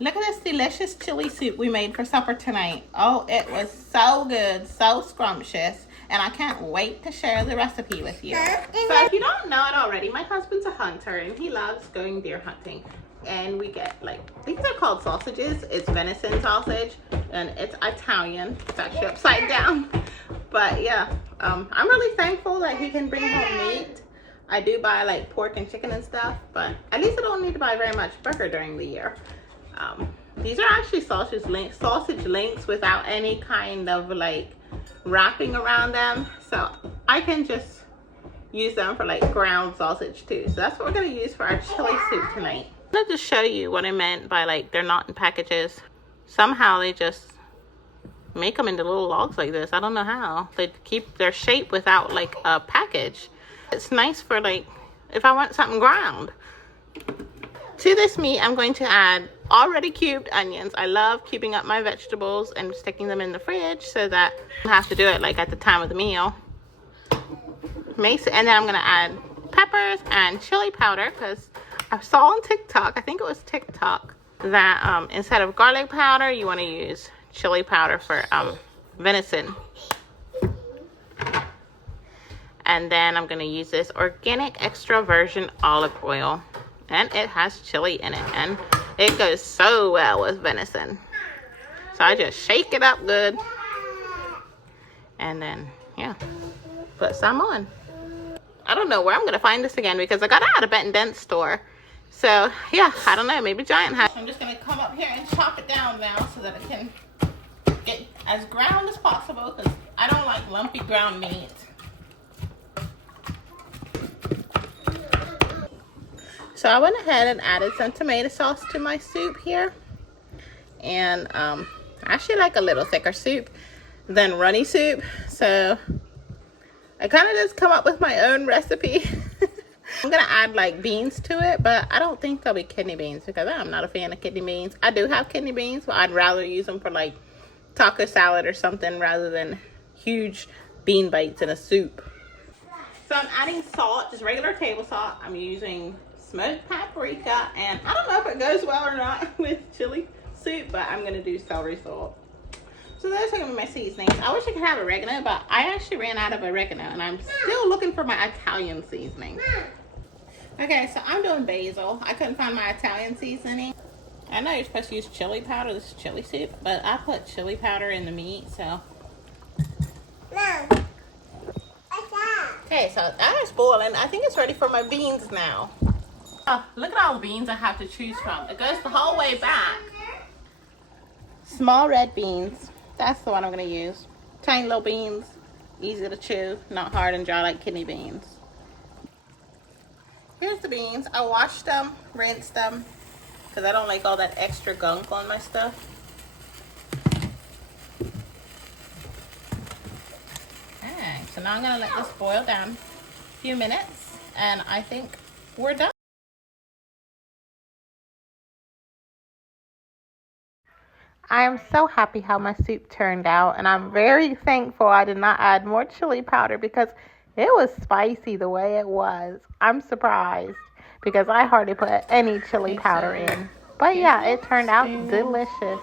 Look at this delicious chili soup we made for supper tonight. Oh, it was so good, so scrumptious, and I can't wait to share the recipe with you. So if you don't know it already, my husband's a hunter and he loves going deer hunting. And we get like, these are called sausages. It's venison sausage and it's Italian. It's actually upside down. But yeah, I'm really thankful that he can bring home meat. I do buy like pork and chicken and stuff, but at least I don't need to buy very much burger during the year. These are actually sausage links without any kind of like wrapping around them, so I can just use them for like ground sausage too. So that's what we're gonna use for our chili soup tonight. I'm gonna just show you what I meant by like they're not in packages. Somehow they just make them into little logs like this. I don't know how they keep their shape without like a package. It's nice for like if I want something ground. To this meat, I'm going to add already cubed onions. I love cubing up my vegetables and sticking them in the fridge so that I don't have to do it like at the time of the meal. Mace, and then I'm gonna add peppers and chili powder because I saw on TikTok, I think it was TikTok, that instead of garlic powder, you want to use chili powder for venison. And then I'm gonna use this organic extra virgin olive oil. And it has chili in it, and it goes so well with venison. So I just shake it up good, and then yeah, put some on. I don't know where I'm gonna find this again because I got it at a Bet & Dent store. So yeah, I don't know, maybe Giant has. I'm just gonna come up here and chop it down now so that it can get as ground as possible because I don't like lumpy ground meat. So I went ahead and added some tomato sauce to my soup here. And I actually like a little thicker soup than runny soup. So I kind of just come up with my own recipe. I'm going to add like beans to it, but I don't think they'll be kidney beans because I'm not a fan of kidney beans. I do have kidney beans, but I'd rather use them for like taco salad or something rather than huge bean bites in a soup. So I'm adding salt, just regular table salt. I'm using smoked paprika, and I don't know if it goes well or not with chili soup, but I'm gonna do celery salt. So those are gonna be my seasonings. I wish I could have oregano, but I actually ran out of oregano and I'm still looking for my Italian seasoning. Okay, so I'm doing basil. I couldn't find my Italian seasoning. I know you're supposed to use chili powder. This is chili soup, but I put chili powder in the meat, so. Okay, so that is boiling. I think it's ready for my beans now. Look at all the beans I have to choose from. It goes the whole way back. Small red beans. That's the one I'm going to use. Tiny little beans. Easy to chew. Not hard and dry like kidney beans. Here's the beans. I washed them, rinsed them, because I don't like all that extra gunk on my stuff. Okay, so now I'm going to let this boil down a few minutes, and I think we're done. I am so happy how my soup turned out, and I'm very thankful I did not add more chili powder because it was spicy the way it was. I'm surprised because I hardly put any chili powder in. But yeah, it turned out delicious.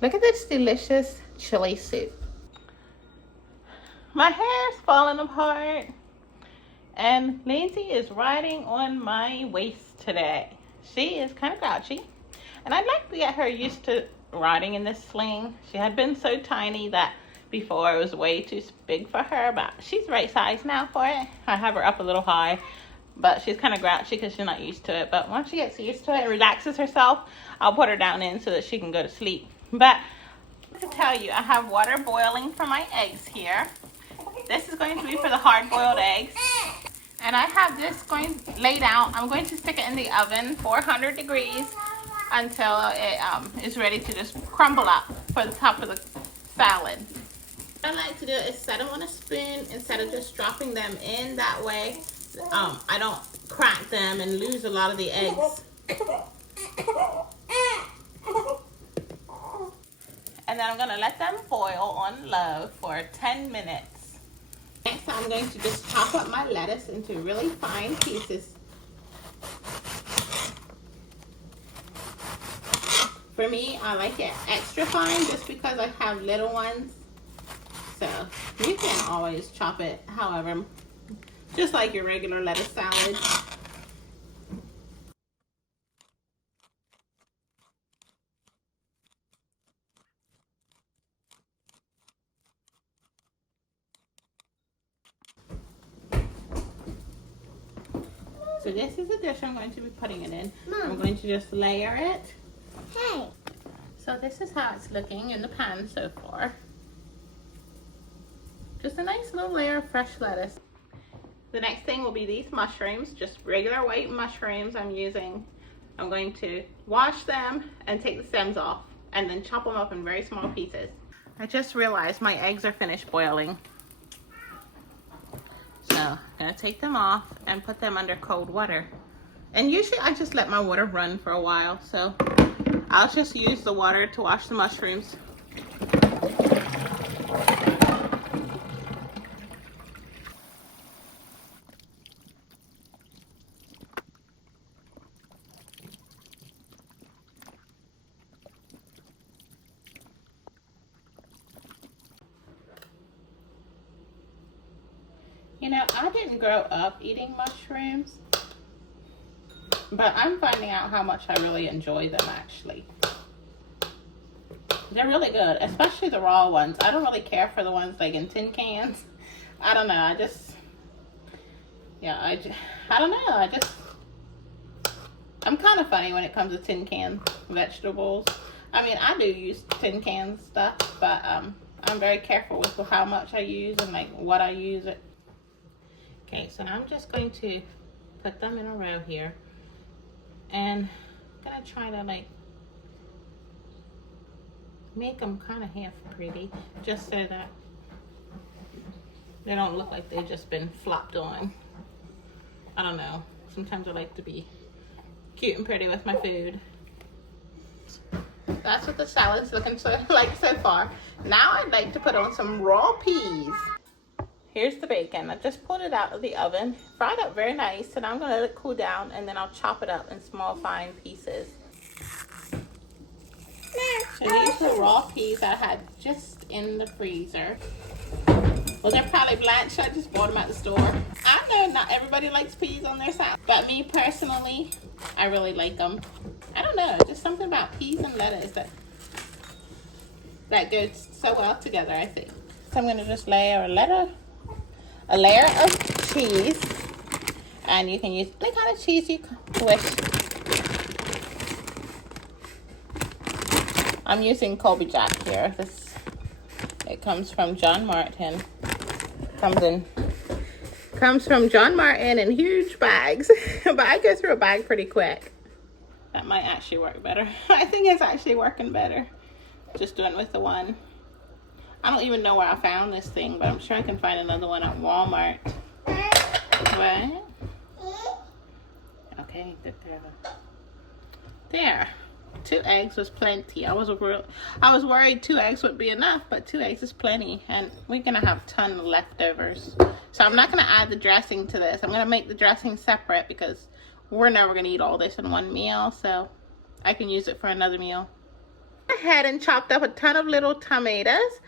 Look at this delicious chili soup. My hair's falling apart, and Lindsay is riding on my waist today. She is kind of grouchy. And I'd like to get her used to riding in this sling. She had been so tiny that before it was way too big for her, but she's right size now for it. I have her up a little high, but she's kind of grouchy because she's not used to it. But once she gets used to it and relaxes herself, I'll put her down in so that she can go to sleep. But to tell you, I have water boiling for my eggs here. This is going to be for the hard-boiled eggs. And I have this laid out. I'm going to stick it in the oven, 400 degrees, until it is ready to just crumble up for the top of the salad. What I like to do is set them on a spoon instead of just dropping them in. That way I don't crack them and lose a lot of the eggs. And then I'm going to let them boil on low for 10 minutes. Next, I'm going to just chop up my lettuce into really fine pieces. For me, I like it extra fine just because I have little ones. So you can always chop it however, just like your regular lettuce salad. So this is the dish I'm going to be putting it in. Mom. I'm going to just layer it. Hey. So this is how it's looking in the pan so far. Just a nice little layer of fresh lettuce. The next thing will be these mushrooms, just regular white mushrooms I'm using. I'm going to wash them and take the stems off and then chop them up in very small pieces. I just realized my eggs are finished boiling. So I'm gonna take them off and put them under cold water. And usually I just let my water run for a while. So I'll just use the water to wash the mushrooms. You know, I didn't grow up eating mushrooms, but I'm finding out how much I really enjoy them actually. They're really good, especially the raw ones. I don't really care for the ones like in tin cans. I don't know, I don't know, I'm kind of funny when it comes to tin can vegetables. I mean, I do use tin can stuff, but I'm very careful with how much I use and like what I use it. Okay, so now I'm just going to put them in a row here, and I'm gonna try to like make them kind of half pretty, just so that they don't look like they've just been flopped on. I don't know, sometimes I like to be cute and pretty with my food. That's what the salad's looking like so far. Now I'd like to put on some raw peas. Here's the bacon. I just pulled it out of the oven, fried up very nice, and I'm gonna let it cool down, and then I'll chop it up in small, fine pieces. And these are raw peas I had just in the freezer. Well, they're probably blanched. I just bought them at the store. I know not everybody likes peas on their salad, but me personally, I really like them. I don't know, just something about peas and lettuce that goes so well together, I think. So I'm gonna just layer a layer of cheese, and you can use any kind of cheese you wish. I'm using Colby Jack here. It comes from John Martin. Comes from John Martin in huge bags, but I go through a bag pretty quick. That might actually work better. I think it's actually working better. Just doing it with the one. I don't even know where I found this thing, but I'm sure I can find another one at Walmart. What? Okay, good girl. There. 2 eggs was plenty. I was worried 2 eggs would be enough, but 2 eggs is plenty, and we're gonna have a ton of leftovers. So I'm not gonna add the dressing to this. I'm gonna make the dressing separate because we're never gonna eat all this in one meal, so I can use it for another meal. I went ahead and chopped up a ton of little tomatoes.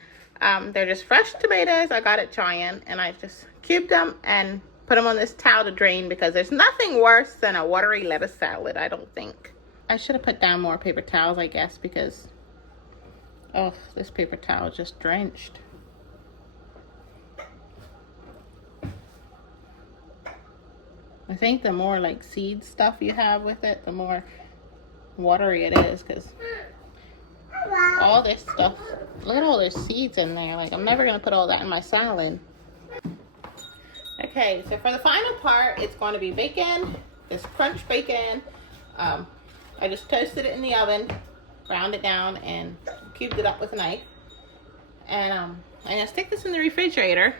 They're just fresh tomatoes. I got it giant, and I just cubed them and put them on this towel to drain because there's nothing worse than a watery lettuce salad, I don't think. I should have put down more paper towels, I guess, because, oh, this paper towel is just drenched. I think the more like seed stuff you have with it, the more watery it is, because all this stuff, look at all those seeds in there. Like, I'm never going to put all that in my salad. Okay, so for the final part, it's going to be bacon, this crunch bacon. I just toasted it in the oven, ground it down, and cubed it up with a knife. And I'm gonna stick this in the refrigerator.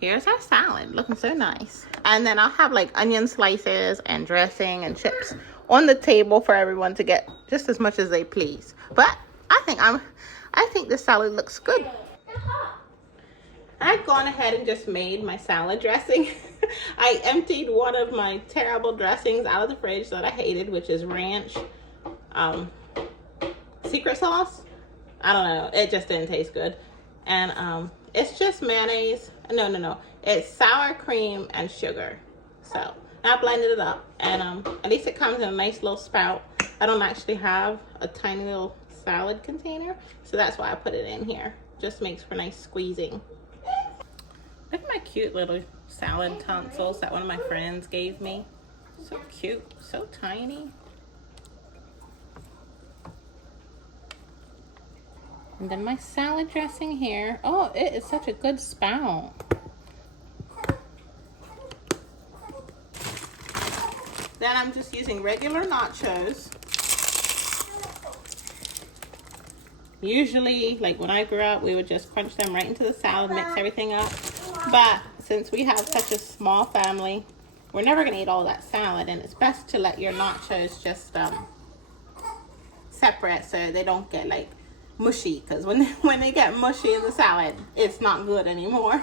Here's our salad, looking so nice. And then I'll have like onion slices and dressing and chips on the table for everyone to get just as much as they please. But I think this salad looks good. I've gone ahead and just made my salad dressing. I emptied one of my terrible dressings out of the fridge that I hated, which is ranch. secret sauce. I don't know. It just didn't taste good. And it's just mayonnaise. No. It's sour cream and sugar. So I blended it up, and at least it comes in a nice little spout. I don't actually have a tiny little salad container, so that's why I put it in here. Just makes for nice squeezing. Look at my cute little salad tonsils that one of my friends gave me. So cute, so tiny. And then my salad dressing here. Oh, it is such a good spout. Then I'm just using regular nachos. Usually, like when I grew up, we would just crunch them right into the salad, mix everything up. But since we have such a small family, we're never gonna eat all that salad, and it's best to let your nachos just separate so they don't get like mushy, because when they get mushy in the salad, it's not good anymore.